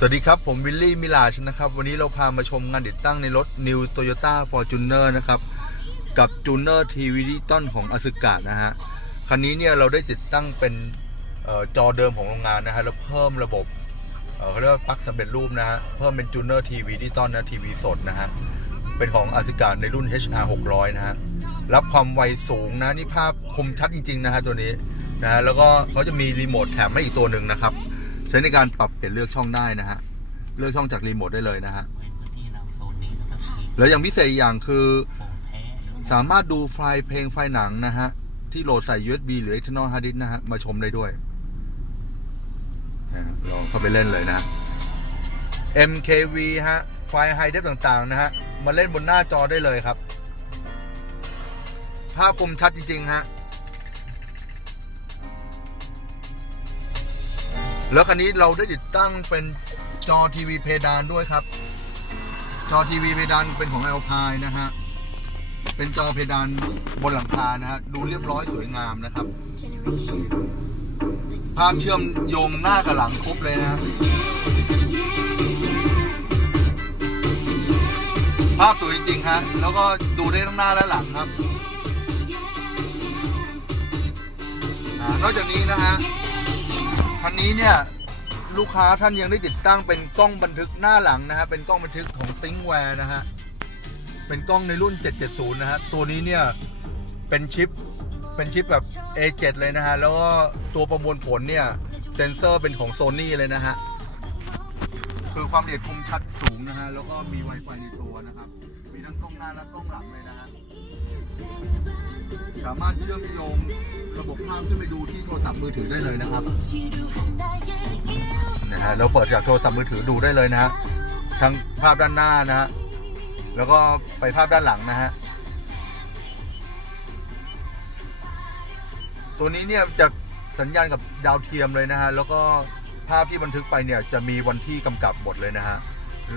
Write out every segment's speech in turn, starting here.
สวัสดีครับผมวิลลี่มิลาชนะครับวันนี้เราพามาชมงานติดตั้งในรถ New Toyota Fortuner นะครับกับ Tuner TV Digital ของ Asuka นะฮะคันนี้เนี่ยเราได้ติดตั้งเป็นจอเดิมของโรงงานนะฮะแล้วเพิ่มระบบเขาเรียกว่าปลั๊กสำเร็จรูปนะฮะเพิ่มเป็น Tuner TV Digital นะทีวีสดนะฮะเป็นของ Asuka ในรุ่น HR 600นะฮะรับความไวสูงนะนี่ภาพคมชัดจริงๆนะฮะตัวนี้นะฮะแล้วก็เขาจะมีรีโมทแถมให้อีกตัวหนึ่งนะครับใช้ในการปรับเปลี่ยนเลือกช่องได้นะฮะเลือกช่องจากรีโมทได้เลยนะฮะแล้วอย่างพิเศษอย่างคือสามารถดูไฟล์เพลงไฟล์หนังนะฮะที่โหลดใส่ USB หรือ external hard disk นะฮะมาชมได้ด้วยลองเข้าไปเล่นเลยนะ MKV ฮะไฟล์ไฮเดฟต่างๆนะฮะมาเล่นบนหน้าจอได้เลยครับภาพคมชัดจริงๆฮะแล้วคันนี้เราได้ติดตั้งเป็นจอทีวีเพดานด้วยครับจอทีวีเพดานเป็นของ Alpine นะฮะเป็นจอเพดานบนหลังคานะฮะดูเรียบร้อยสวยงามนะครับภาพเชื่อมโยงหน้ากับหลังครบเลยนะภาพสวยจริงๆฮะแล้วก็ดูได้ทั้งหน้าและหลังครับนอกจากนี้นะฮะคันนี้เนี่ยลูกค้าท่านยังได้ติดตั้งเป็นกล้องบันทึกหน้าหลังนะฮะเป็นกล้องบันทึกของ ThinkWare นะฮะเป็นกล้องในรุ่น 770 นะฮะตัวนี้เนี่ยเป็นชิปแบบ A7 เลยนะฮะแล้วก็ตัวประมวลผลเนี่ยเซนเซอร์เป็นของ Sony เลยนะฮะคือความละเอียดคมชัดสูงนะฮะแล้วก็มี Wi-Fi ในตัวนะครับมีทั้งกล้องหน้าและกล้องหลังเลยนะฮะสามารถเชื่อมโยงระบบภาพขึ้นไปดูที่โทรศัพท์มือถือได้เลยนะครับนะฮะเราเปิดจากโทรศัพท์มือถือดูได้เลยนะฮะทั้งภาพด้านหน้านะฮะแล้วก็ไปภาพด้านหลังนะฮะตัวนี้เนี่ยจะสัญญาณกับดาวเทียมเลยนะฮะแล้วก็ภาพที่บันทึกไปเนี่ยจะมีวันที่กำกับหมดเลยนะฮะ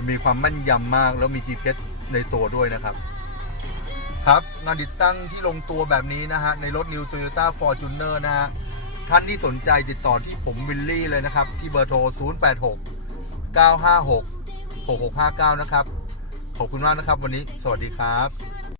มีความแม่นยำมากแล้วมี GPS ในตัวด้วยนะครับครับงานติดตั้งที่ลงตัวแบบนี้นะฮะในรถ New Toyota Fortuner นะฮะท่านที่สนใจติดต่อที่ผมวิลลี่เลยนะครับที่เบอร์โทร 086 956 6659 นะครับขอบคุณมากนะครับวันนี้สวัสดีครับ